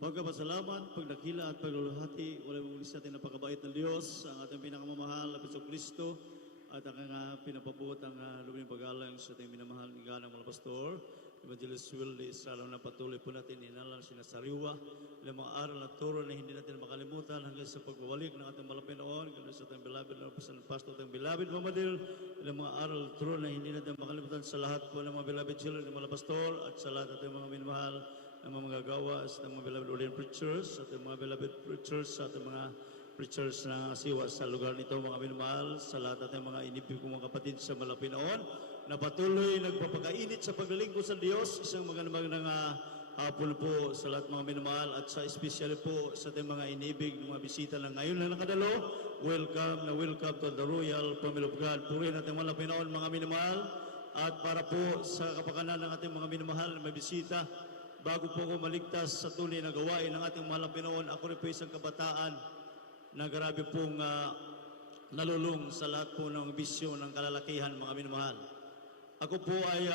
Pagkapasalamat, pagdakila at pagluluhati, wala mong ulis natin napakabait ng Diyos, ang ating pinakamamahal na Piso Kristo, at ang pinapabuot ang luming pag-alang sa ating minamahal ng ganang mga pastor, Evangelist Willie Israel, na patuloy po natin inalang sinasariwa, ilang mga aral na turo na hindi natin makalimutan hanggang sa pagbabalik ng ating malapinoon, hanggang sa ating beloved na pastor, ating beloved Mamadil, ilang mga aral na turo na hindi natin makalimutan sa lahat po ng mga beloved children ng mga pastor, at sa lahat ating mga minamahal ng mga magagawa sa mga beloved ordained preachers, sa ating mga beloved preachers, sa ating mga preachers na asiwa sa lugar nito, mga minamahal, sa lahat ating mga inibig kong mga kapatid sa Malapinoon, na patuloy nagpapakainit sa paglilingkod sa Diyos. Isang magandang hapon po sa lahat mga minamahal, at sa especially po sa ating mga inibig ng mga bisita na ngayon na nakadalo. Welcome to the Royal Family of God. Purihin natin Malapinoon, mga minamahal, at para po sa kapakanan ng ating mga minamahal na may bisita, bago po ako maligtas sa tunay na gawain ng ating mahal na Pinoon, ako rin po isang kabataan na grabe pong nalulung sa lahat po ng bisyo ng kalalakihan, mga minamahal. Ako po ay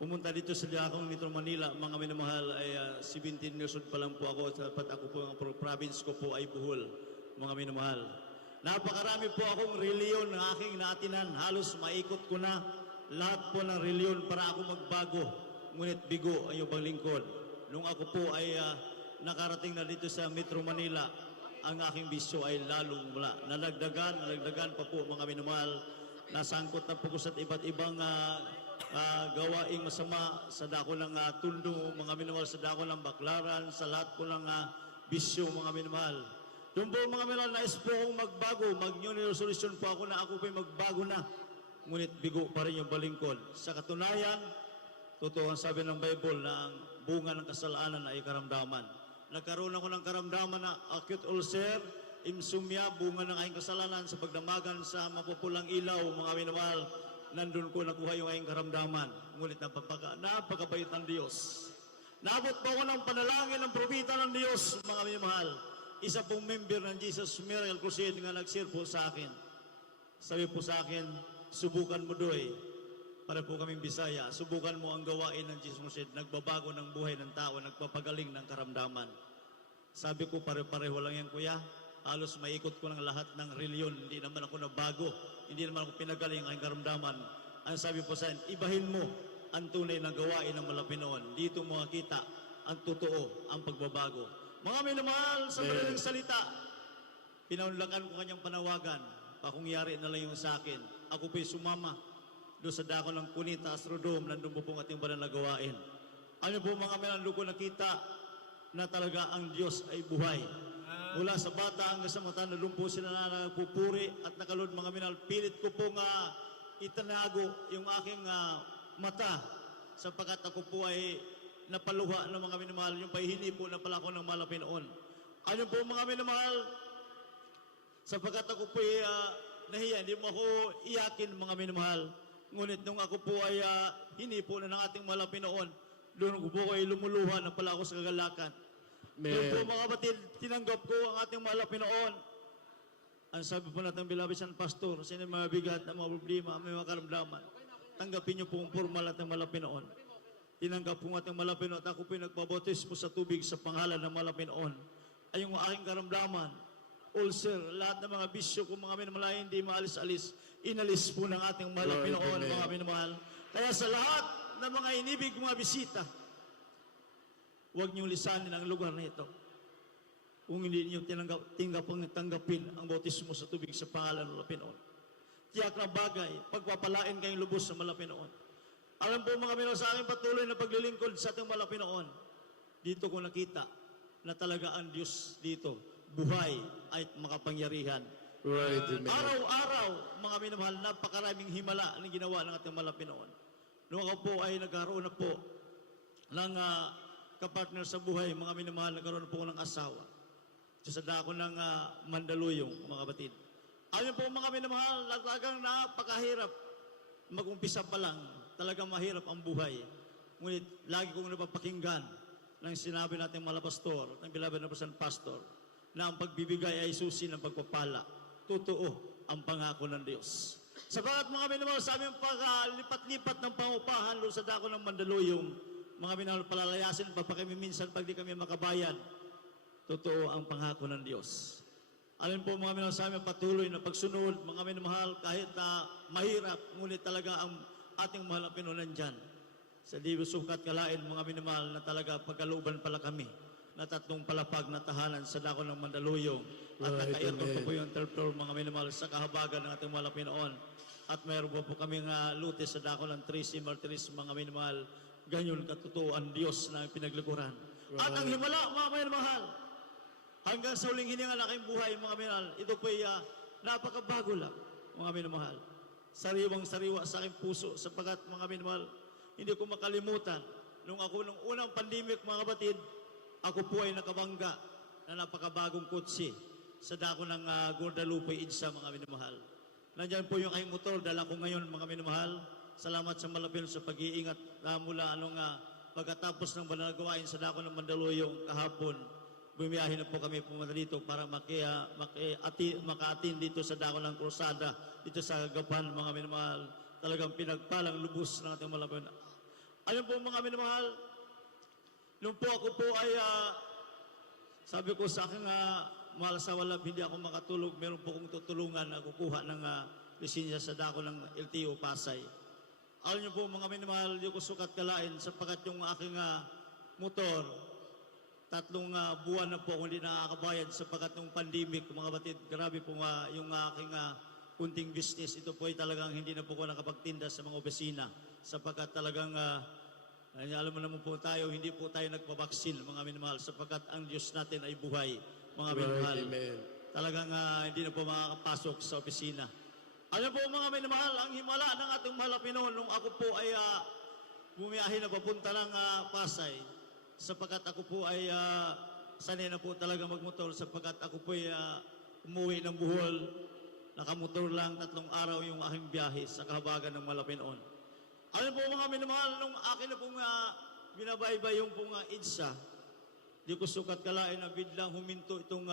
pumunta dito sa Diakong Metro Manila, mga minamahal, ay 17 years old pa lang po ako. Dapat ako po, ang province ko po ay Bohol, mga minamahal. Napakarami po akong reliyon ng aking naatinan. Halos maikot ko na lahat po ng reliyon para ako magbago. Ngunit bigo ay ubang lingkod. Nung ako po ay nakarating na dito sa Metro Manila, ang aking bisyo ay lalong wala. Nalagdagan pa po, mga minamahal. Nasangkot na po ko sa iba't ibang gawaing masama, sa dako ng tundo, mga minamahal, sa dako ng baklaran, sa lahat po ng bisyo, mga minamahal. Doon po, mga minamahal, nais po akong magbago. Mag-new resolution po ako na ako po magbago na. Ngunit bigo pa rin yung balingkod. Sa katunayan, totoo ang sabi ng Bible na ang bunga ng kasalanan ay karamdaman. Nagkaroon ako ng karamdaman na acute ulcer, insomnia, bunga ng aking kasalanan sa pagdamagan sa mapupulang ilaw, mga minamahal. Nandun ko nakuha yung aking karamdaman. Ngunit napakabait ng Diyos. Naabot pa ako ng panalangin ng propeta ng Diyos, mga minamahal. Isa pong member ng Jesus Miracle Crusade nga nag-share po sa akin. Sabi po sa akin, subukan mo doy. Para po kaming Bisaya, subukan mo ang gawain ng Jesus Crusade. Nagbabago ng buhay ng tao, nagpapagaling ng karamdaman. Sabi ko, pare-pareho lang yan, kuya. Halos maikot ko ng lahat ng reliyon. Hindi naman ako nabago. Hindi naman ako pinagaling ang karamdaman. Ang sabi po sa akin, ibahin mo ang tunay na gawain ng Malapinoon. Dito mo makita ang totoo, ang pagbabago. Mga minamahal, sa madaling salita, pinaunlakan ko kanyang panawagan. Pakungyari na lang yung sa akin. Ako po'y sumama doon sa dako ng Cunita, Astrodome, nandun po pong ating banal na gawain. Ano po, mga minamahal, ko nakita na talaga ang Diyos ay buhay. Mula sa bata hanggang sa mata, nandun po sila na nagpupuri at nakalod, mga minamahal. Pilit ko pong itanago yung aking mata, sapagkat ako po ay napaluha ng mga minamahal, yung pahihini po na pala ako ng Malapinoon. Ano po, mga minamahal, sapagkat ako po ay nahiya, hindi mo ako iyakin, mga minamahal. Ngunit nung ako po ay hinipo na ng ating Malapinoon, doon ko po ay lumuluha na pala ako sa kagalakan. Doon po, mga kapatid, tinanggap ko ang ating Malapinoon. Ang sabi po natin, beloved San Pastor, sa inyo mga bigat na mga problema, may mga karamdaman, tanggapin niyo po ang formal nating Malapinoon. Tinanggap po ang ating Malapinoon at ako po nagpabotis po sa tubig sa pangalan ng Malapinoon. Ay yung aking karamdaman, ulcer, lahat ng mga bisyo kung mga minamahal hindi maalis-alis, inalis po ng ating Malapinoon, mga minamahal. Kaya sa lahat ng mga inibig mga bisita, huwag niyong lisanin ang lugar na ito. Kung hindi niyo tanggapin ang bautismo sa tubig sa pangalan ng Malapinoon. Tiyak na bagay, pagpapalain kayong lubos sa Malapinoon. Alam po, mga minamahal, sa aking patuloy na paglilingkod sa ating Malapinoon, dito ko nakita na talaga ang Diyos dito buhay ay makapangyarihan. Right, Araw-araw, mga minamahal, napakaraming himala ang ginawa ng ating Malapinoon. Noong ako po ay nagkaroon na po ng kapartner sa buhay, mga minamahal, nagkaroon na po ng asawa. Sa dako ng Mandaluyong, mga kapatid. Ayun po, mga minamahal, talagang napakahirap. Mag-umpisa pa lang, talagang mahirap ang buhay. Ngunit lagi kong napapakinggan ng sinabi natin mga pastor, ng beloved na San Pastor, na ang pagbibigay ay susi ng pagpapala. Totoo ang pangako ng Diyos. Sabagat, mga minamahal, sa aming paglipat-lipat ng pangupahan doon sa dako ng Mandaluyong, mga minamahal, palalayasin pa kami minsan pag di kami makabayad. Totoo ang pangako ng Diyos. Alin po mga minamahal sa amin patuloy na pagsunod, mga minamahal, kahit na mahirap, ngunit talaga ang ating mahal na Pinoon nandyan. Sa di sukat kalain, mga minamahal, na talaga pagkalooban pala kami na tatlong palapag na tahanan sa dako ng Mandaluyong. At nakairto po yung third floor, mga minamahal, sa kahabagan ng ating mahal na Pinoon. At mayroon po kaming lute sa dako ng Tracy Martires, mga minamahal. Ganyan katotoo ang Diyos na pinaglikuran. At ang himala, mga minamahal, hanggang sa huling hininga na aking buhay, mga minamahal, ito po'y napakabago lang, mga minamahal. Sariwang-sariwa sa aking puso, sapagkat mga minamahal, hindi ko makalimutan, nung unang pandemic, mga kapatid, ako po ay nakabangga na napakabagong kotse sa dako ng Guadalupe Idsa, mga minamahal. Nandiyan po yung aking motor, dala ko ngayon, mga minamahal. Salamat sa malapil sa pag-iingat mula pagkatapos ng banal na gawain sa dako ng Mandaluyong kahapon. Bumiyahe na po kami pumunta dito para maka-attend dito sa dako ng Krusada, dito sa Gapan, mga minamahal. Talagang pinagpalang lubos ng ating malapil. Ayun po, mga minamahal, nung po ako po ay, sabi ko sa aking mahal sa walab, hindi ako makatulog, meron po kong tutulungan na kukuha ng lisensya sa dako ng LTO Pasay. Alam niyo po, mga minamahal, di ko sukat kalain sapagkat yung aking motor, 3 buwan na po akong hindi nakakabayad sapagkat ng pandemic, mga batid, grabe po yung aking kunting business. Ito po ay talagang hindi na po ko nakapagtinda sa mga opisina sapagkat talagang alam mo naman po tayo, hindi po tayo nagpabaksin, mga minamahal, sapagkat ang Diyos natin ay buhay, mga minamahal. Talagang hindi na po makakapasok sa opisina. Alam po, mga minamahal, ang himala ng ating mahal na Pinoon nung ako po ay bumiyahe na papunta ng Pasay, sapagkat ako po ay sanay na po talaga magmotor, sapagkat ako po ay umuwi ng Bohol, nakamotor lang 3 araw yung aking biyahe sa kahabagan ng Malapinoon. Alam po, mga minamahal, nung akin na pong binabaybay yung pong Idsa, di ko sukat kalain na biglang huminto itong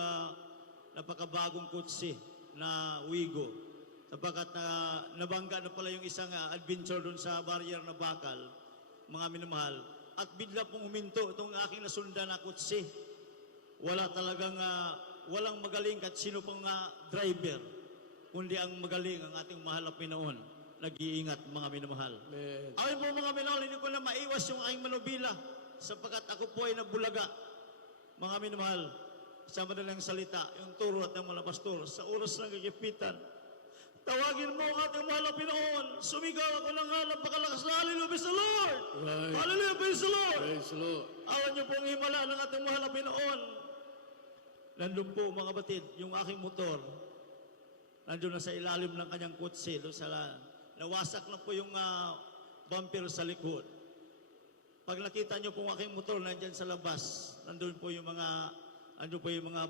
napakabagong kotse na Wigo. Sapagkat nabangga na pala yung isang adventure doon sa barrier na Bakal, mga minamahal. At bigla pong huminto itong aking nasundan na kotse. Wala talagang, walang magaling at sino pang driver, kundi ang magaling ang ating mahal na Pinoon. Nag-iingat, mga minamahal. Ayon po, mga minamahal, hindi ko na maiwas yung aking manubila sapagkat ako po ay nabulaga, mga minamahal. Sa madalang salita, yung turo at ng mga pastor, sa oras ng gigipitan, tawagin mo ang ating mahal na Pinoon. Sumigaw ako ng napakalakas na hallelujah, praise the Lord! Right. Hallelujah, praise the Lord! Praise the Lord! Awan niyo po ang himala ng ating mahal na Pinoon. Nandun po, mga batid, yung aking motor, nandun na sa ilalim ng kanyang kotse, doon sa nawasak na po yung bumper sa likod. Pag nakita nyo po ang aking motor, nandyan sa labas, nandun po yung mga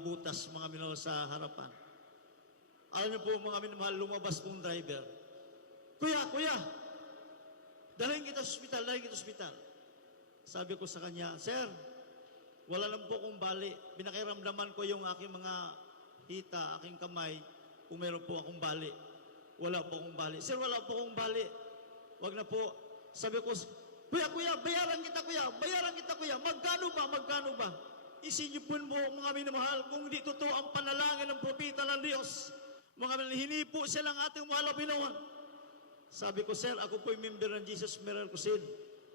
butas, mga minamahal sa harapan. Alam niyo po, mga minamahal, lumabas pong driver. Kuya, dalhin kita sa ospital, Sabi ko sa kanya, Sir, wala lang po akong bali. Pinakiramdaman ko yung aking mga hita, aking kamay, kung meron po akong bali. Wala po akong bali. Sir, wala po akong bali. Wag na po. Sabi ko, Kuya, bayaran kita, kuya. Magkano ba? Isinipon mo, mga minamahal, kung di totoo ang panalangin ng propeta ng Diyos. Mga minamahal, hinipo siya lang ating mahal na Pinoon. Sabi ko, Sir, ako po'y member ng Jesus Miracle Crusade.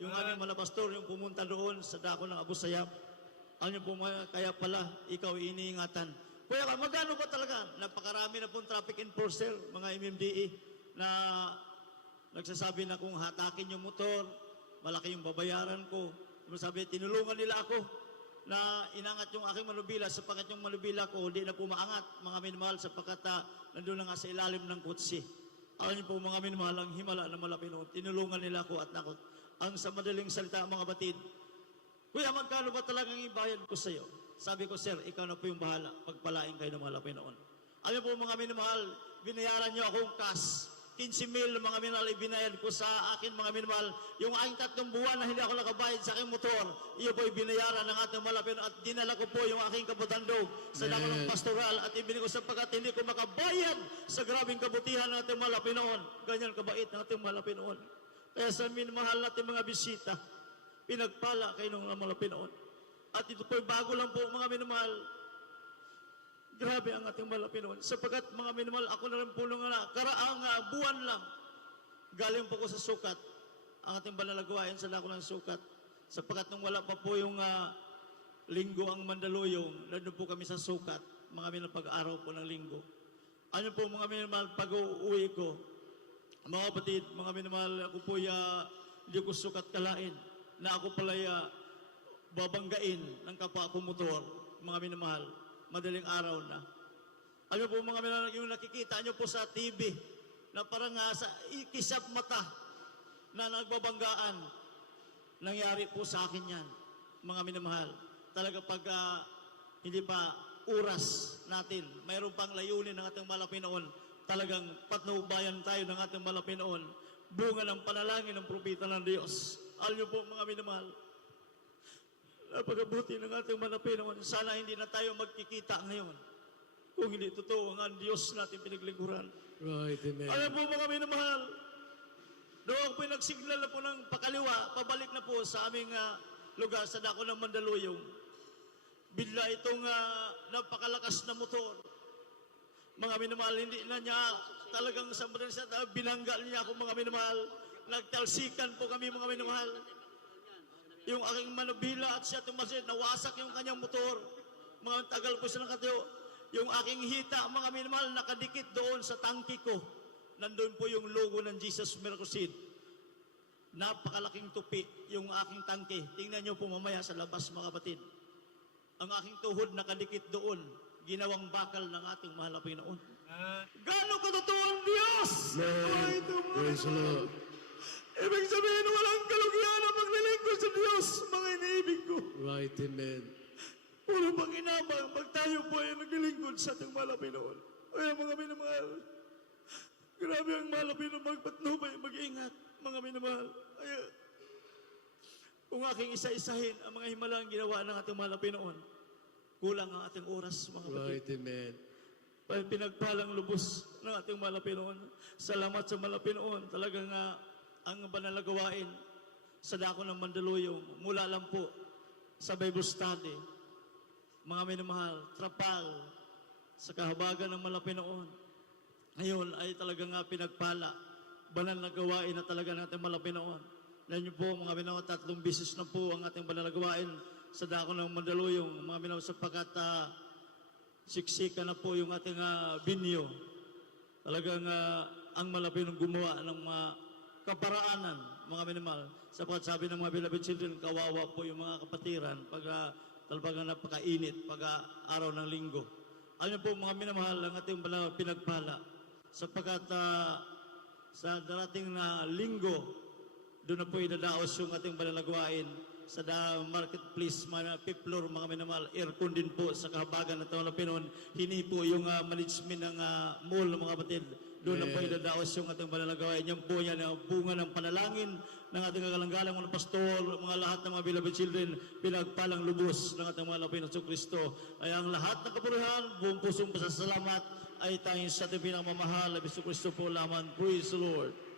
Yung aming mga pastor, yung pumunta doon sa dako ng Abu Sayyaf. Ano po, kaya pala, ikaw iniingatan. Kuya, magkano ba talaga? Napakarami na pong traffic enforcer, mga MMDA, na nagsasabi na kung hatakin yung motor, malaki yung babayaran ko. Sabi, tinulungan nila ako na inangat yung aking manubila sapagkat yung manubila ko hindi na po maangat, mga minamahal, sapagkat nandun na nga sa ilalim ng kotse. Alam niyo po, mga minamahal, ang himala na malapino, tinulungan nila ako at nakot. Ang sa madaling salita, mga batid, Kuya, magkano ba talagang ibayad ko sa iyo? Sabi ko, Sir, ikaw na po yung bahala. Pagpalain kayo ng mga Pinoon. Alam po, mga minamahal, binayaran niyo akong cash. 15,000 mga minamahal, ibinayad ko sa akin, mga minamahal. Yung aking 3 buwan na hindi ako nakabayad sa aking motor, iyo po ibinayaran ng ating mga Pinoon. At dinala ko po yung aking kabutandog sa dako ng pastoral at ibinigay ko sapagkat hindi ko makabayad sa grabing kabutihan ng ating mga Pinoon. Ganyan kabait ng ating mga Pinoon. Kaya sa minamahal natin mga bisita, pinagpala kayo ng mga Pinoon. At ito po bago lang po mga minamahal. Grabe ang ating mga Pinoon. Sapagkat mga minamahal, ako na rin po nung karaang buwan lang. Galing po ko sa sukat. Ang ating banalagawain sa dako ng sukat. Sapagkat nung wala pa po yung linggo ang Mandaluyong, nandun po kami sa sukat. Mga minamahal pag-araw po ng linggo. Ano po mga minamahal pag-uwi ko, mga kapatid, mga minamahal, ako po hindi ko sukat kalain na ako pala babanggain ng kapwa ko motor, mga minamahal, madaling araw na. Ano po mga minamahal, yung nakikita nyo po sa TV, na parang sa ikisap mata na nagbabanggaan, nangyari po sa akin yan, mga minamahal. Talaga pag hindi pa oras natin, mayroon pang layunin ng ating Malapinoon, talagang patnubayan tayo ng ating Malapinoon, bunga ng panalangin ng propeta ng Diyos. Alam niyo po mga minamahal, napakabuti ng ating Malapinoon, sana hindi na tayo magkikita ngayon kung hindi totoo ang Diyos natin pinaglingkuran. Right, amen. Alam po mga minamahal, doon po nagsignal na po ng pakaliwa, pabalik na po sa aming lugar sa dako ng Mandaluyong. Bigla itong napakalakas na motor. Mga minamahal, hindi na niya talagang sa binanggal niya ako mga minamahal. Nagtalsikan po kami mga minamahal. Yung aking manubila at siya tumasid, nawasak yung kanyang motor. Mga tagal po siya nakatayo. Yung aking hita, mga minamahal, nakadikit doon sa tangki ko. Nandun po yung logo ng Jesus Miracle Seed. Napakalaking tupi yung aking tangki. Tingnan nyo po mamaya sa labas mga kapatid. Ang aking tuhod nakadikit doon. Ginawang bakal ng ating mahal na Panginoon. Gano'n katotoo ang Diyos! Lord, praise the Lord. Ibig sabihin, walang kalugian na maglilingkod sa Diyos, mga iniibig ko. Right, amen. Puro panginabang, pag tayo po ay naglilingkod sa ating mahal na Panginoon. Kaya mga minamahal, grabe ang mahal na Panginoon, magpatnubay, mag-ingat, mga minamahal. Kaya, kung aking isa-isahin ang mga himalang ginawa ng ating mahal na Panginoon, kulang ang ating oras, mga kapatid. Right, amen. Pinagpalang lubos ng ating mahal na Panginoon. Salamat sa mahal na Panginoon. Talagang ang banalagawain sa dako ng Mandaluyong, mula lang po sa Bible study, mga minamahal, trapal, sa kahabagan ng mahal na Panginoon. Ngayon ay talagang pinagpala, banal na gawain na talaga ng ating mahal na Panginoon. Nandiyo po mga minamahal, 3 beses na po ang ating banalagawain sa dako ng Mandaluyong, mga minamahal, sapagkat siksika na po yung ating binyo. Talagang ang malapit ng gumawa ng kaparaanan, mga minamahal. Sapagkat sabi ng mga beloved children, kawawa po yung mga kapatiran pag talagang napakainit pag araw ng linggo. Alam po mga minamahal, ang ating pinagpala. Sapagkat sa darating na linggo, doon na po idadaos yung ating banalagwain sa marketplace, mga fifth floor, mga minamahal, aircon din po sa kahabagan ng Panginoon. Hini po yung management ng mall, mga kapatid. Doon na po idadaos yung ating banalagawain. Yan po yan, bunga ng panalangin ng ating kagalanggalang mga pastor, mga lahat ng mga beloved children, pinagpalang lubos ng ating mga lapin ng Kristo. Ay ang lahat ng kapurihan, buong pusong pasasalamat ay tanging sa ating pinakamamahal na Kristo po lamang. Praise the Lord.